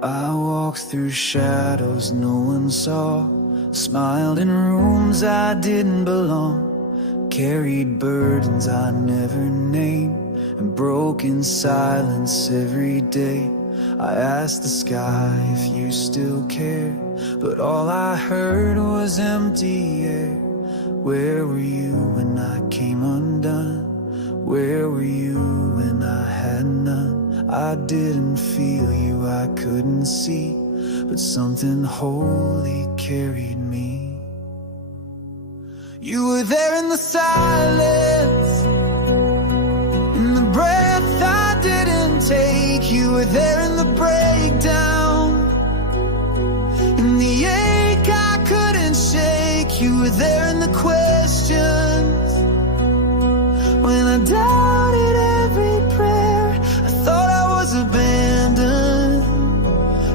I walked through shadows no one saw, smiled in rooms I didn't belong, carried burdens I never named, and broke in silence every day. I asked the sky if you still cared, but all I heard was empty air. Where were you when I came undone? Where were you when I had none? I didn't feel you, I couldn't see, but something holy carried me. You were there in the silence, in the breath I didn't take. You were there in the breakdown, in the ache I couldn't shake. You were there in the questions, when I doubted every prayer. I thought I was abandoned,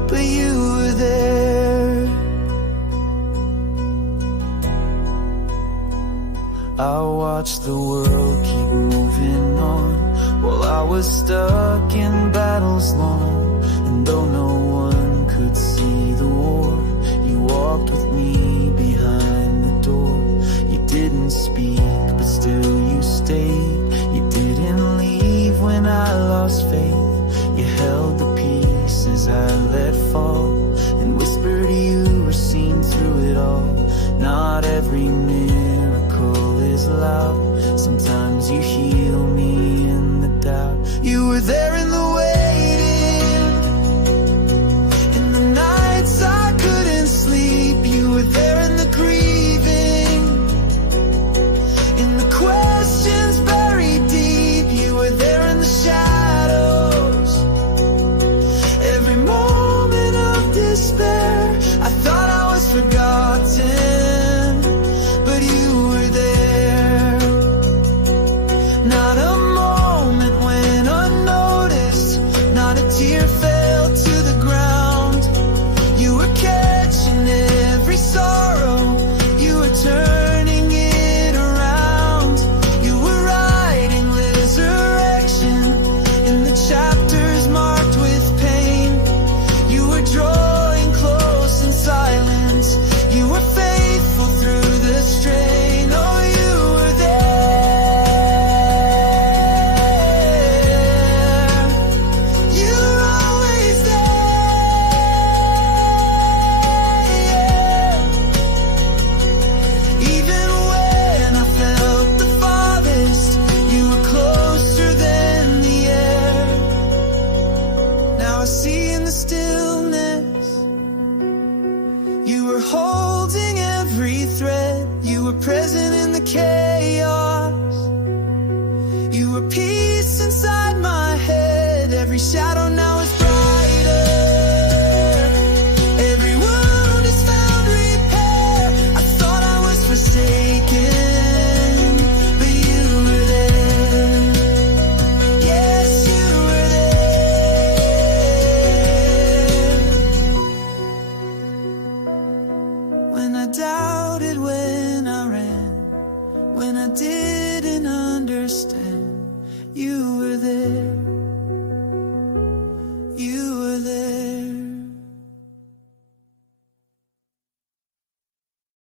but you were there. I watched the world keep moving on, while I was stuck in battles long. And though no one could see the war, you walked with me behind the door. You didn't speak, but still you stayed. You didn't leave when I lost faith. You held the pieces I let fall, and whispered you were seen through it all. Not every miracle is loud, sometimes you heal me in the doubt. You were there in the waiting, in the nights I couldn't sleep. You were there in the grieving, in the questions buried deep. You were there in the shadows, every moment of despair. I thought I was forgotten, but you were there. Not a moment went unnoticed, not a tear fell to the ground. You were catching every sorrow, you were turning it around. You were writing resurrection in the chapters marked with pain. You were drawing close in silence, you were faithful through the strain. Oh, you were there, you're always there. Even when I felt the farthest, you were closer than the air. Now I see in the still